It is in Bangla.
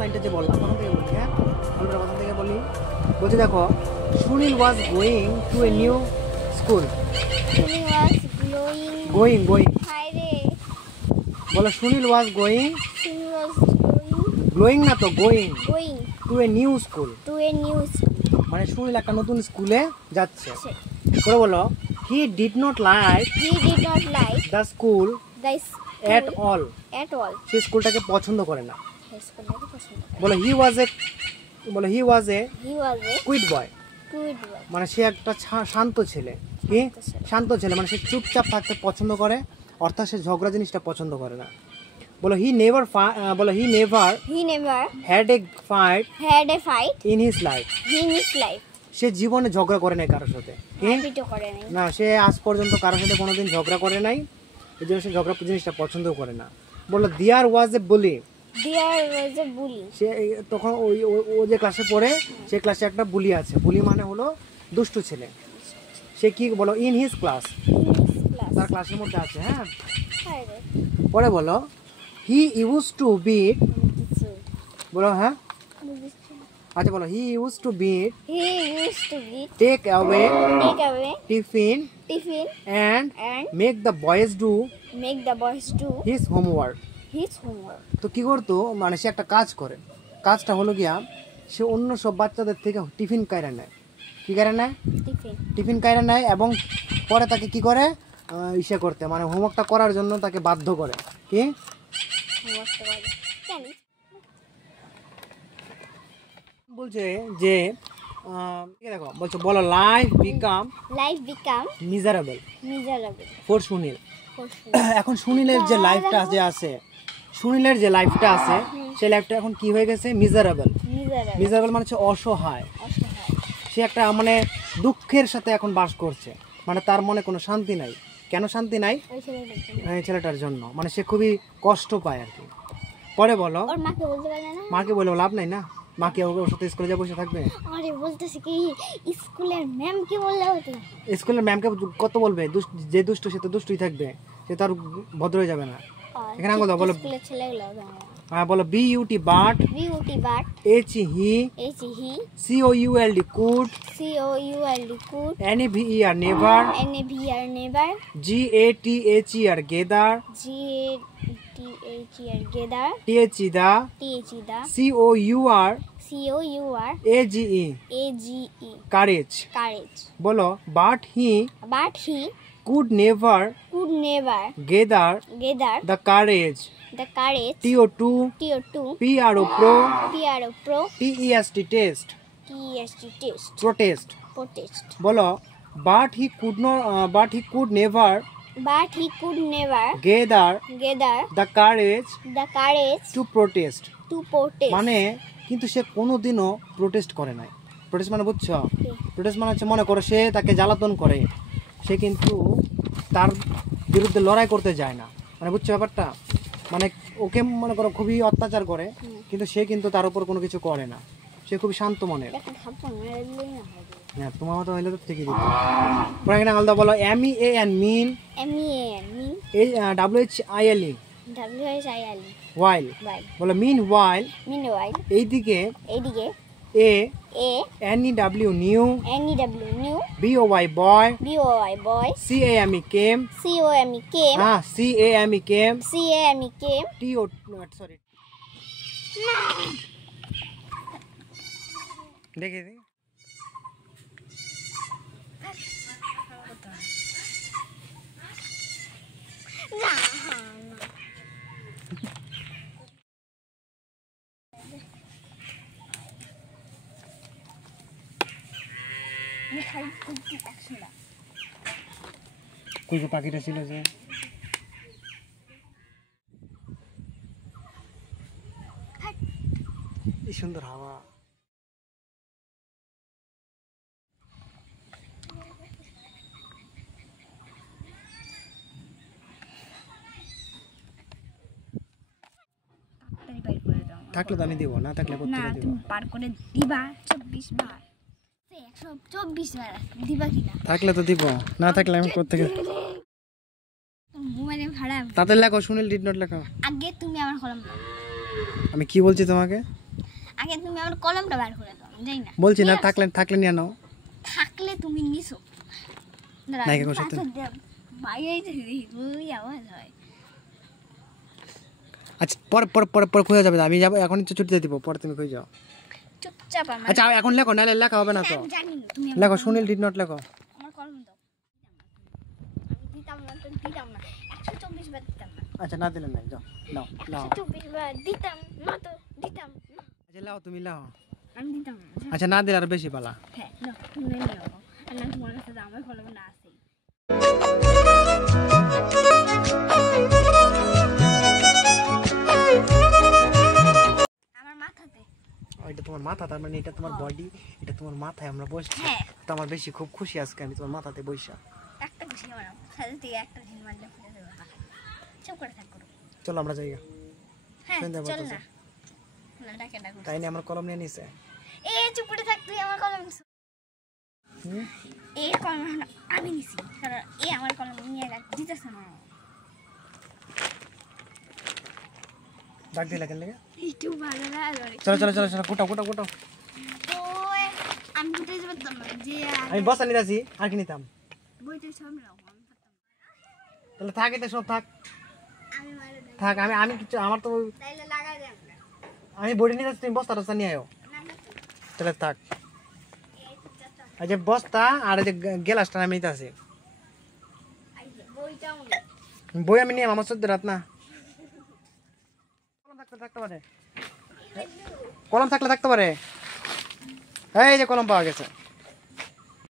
লাইনটা যে বললাম তখন থেকে বলছি, হ্যাঁ আমরা প্রথম থেকে বলি। বলছি দেখো, Sunil was going to a new school. Sunil was going হাইরে বলো, Sunil was going, Sunil was glowing না তো, going going to a new school. To a new school মানে সুনীল একটা নতুন স্কুলে যাচ্ছে। করে বলো, he did not like the school at all. সে স্কুলটাকে পছন্দ করে না। বলো, হি ওয়াজ এ কুইট বয়। মানে সে একটা শান্ত ছেলে। কি শান্ত ছেলে, মানে সে চুপচাপ থাকতে পছন্দ করে, অর্থাৎ সে ঝগড়া জিনিসটা পছন্দ করে না। বলো, he never had a fight in his life. সে জীবনে ঝগড়া করে নাই কারোর সাথে। না, সে আজ পর্যন্ত কারোর সাথে কোনোদিন ঝগড়া করে নাই, এই জন্য সে ঝগড়া জিনিসটা পছন্দ করে না। বললো, দেয়ার ওয়াজ এ বুলি। সে তখন ও যে ক্লাসে পড়ে, সে ক্লাসে একটা বুলি আছে। বুলি মানে হলো দুষ্টু ছেলে। সে কি বলো, ইন হিজ ক্লাস, তার ক্লাসের মধ্যে আছে। হ্যাঁ, পরে বলো, হি ইউজ টু বিট। বলো, হ্যাঁ আচ্ছা বলো, he use to bit take away tiffin and make the boys do his homework. তো কি করতো, মানে সে একটা কাজ করে, কাজটা হলো গিয়া সে অন্য সব বাচ্চাদের থেকে টিফিন কাইরা নেয়। কি কাইরা নেয়? টিফিন কাইরা নেয়, এবং পরে তাকে কি করে ইসে করতে, মানে হোমওয়ার্কটা করার জন্য তাকে বাধ্য করে। কি বলছে যে দেখো, বলছো বলো, life become miserable for Sunil. এখন সুনীলের যে লাইফটা যে আছে, সেই লাইফটা এখন কি হয়ে গেছে? মিজারেবল মানে হচ্ছে অসহায়। সে একটা মানে দুঃখের সাথে এখন বাস করছে, মানে তার মনে কোনো শান্তি নাই। কেন শান্তি নাই? এই ছেলেটার জন্য, মানে সে খুবই কষ্ট পায় আর কি। পরে বলো, মাকে বলে লাভ নাই না, মাকে ওর সাথে স্কুলে যা বসে থাকবে। স্কুলের ম্যামকে কত বলবে? যে দুষ্ট সে তো দুষ্টই থাকবে, সে তার ভদ্র হয়ে যাবে না। এখানে আঙ্গুল দাও, বলো হ্যাঁ, বলো বিউটি বাট এইচ he COULD could NEVER never GATHER gather THE the COUR AGE courage. বলো, but he could never gather the courage TO2 PRO TEST test protest. বলো, but he could never gather the courage to protest. মানে কিন্তু সে কোনোদিনও প্রোটেস্ট করে নাই। প্রোটেস্ট মানে বুঝছো? প্রোটেস্ট মানে হচ্ছে, মনে করো সে তাকে জ্বালাতন করে, সে কিন্তু তার বিরুদ্ধে লড়াই করতে যায় না। মানে বুঝছো ব্যাপারটা? মানে ওকে মনে করো খুবই অত্যাচার করে, কিন্তু সে কিন্তু তার উপর কোনো কিছু করে না। সে খুবই শান্ত মনের। হ্যাঁ, তোমার মতো হইলে তো ঠিকই দিত। এখানে আলাদা বলো, MEAN মিন WHILE ওয়াইল। বলো, মিন ওয়াইল এইদিকে A NEW new BOY boy CAME came CAME came TO sorry দেখে দি কই যে পাখিটা ছিল যে কি সুন্দর হাওয়া। থাকলে তো আমি দিব, না থাকলে করতে দিব। তুমি পার করে দিবা 24 বার, 124 বার দিবা কিনা? থাকলে তো দিব, না থাকলে আমি করতে গেলে মানে খারাপ। তাতে লেখো, সুনীল ডিড নট লেখো। আগে তুমি আমার কলম। আমি কি বলছি তোমাকে? আগে তুমি আমার কলমটা বার করে দাও যাই না বলছি না থাকলে নিয়ে নাও থাকলে তুমি নিছো নাই কেন সত্যি বাইরে ওই আওয়াজ হয় আচ্ছা পরে খুঁজে যাবে আমি যাবো এখন ছুটিতে দিব পরে তুমি খুঁজে যাও চুপচাপ আমার আচ্ছা এখন লেখো নাহলে লেখা হবে না তো আমি জানি না তুমি লেখো সুনীল ডিড নট লেখো আমার কলম দাও আমি দিতাম না তো দিতাম না 124 বার দিতাম না আচ্ছা না দিলে নাই যাও নাও নাও 124 বার দিতাম না তো দিতাম না আচ্ছা লাও তুমি লাও আমি দিতাম না আচ্ছা না দিলে আর বেশি ভালো হ্যাঁ না তুমি নিয়ে নাও আর না তোমার কাছে তো আমার কলম না আছে আমার মাথাতে এটা তোমার মাথা তার মানে এটা তোমার বডি এটা তোমার মাথায় আমরা বসছি হ্যাঁ তো আমার বেশি খুব খুশি আজকে আমি তোমার মাথাতে বসা একটা খুশি আমার সাথে থেকে একটা দিন মারলে ফুটে দেবো চুপ করে থাক করো চলো আমরা যাই হ্যাঁ সন্ধ্যা চল বলতেছে। না না ডাকে ডাকো তাই নিয়ে আমার কলম নিয়ে নিছে চুপ করে থাক তুই আমার কলম নিছ হুম? কলম আমি নিছি কারণ আমার কলম নিয়ে দিতেছে না ডাক দিলা কেন লাগে একটু ভালো লাগে চলো গোটাও তো আমি উঠে যাবে তোমার যে আমি বসা নিতাছি আর কি নিতাম বইটা সামনে রাখো আমি তাহলে থাকিতে সব থাক আমি মারে দেব থাক আমি কিছু আমার তো তাইলে লাগাই দেব আমি বডি নিতাছি তুমি বস্তা টস্তা নিয়ে আয়ো না না তাহলে থাক এই তো চাচা এই যে বস্তা আর এই যে গ্লাসটা আমি নিতাছি আই বইটাও নেই বই আমি নিয়ে আমার সদ্য রাত না কলম থাকতে পারে এই যে কলম পাওয়া গেছে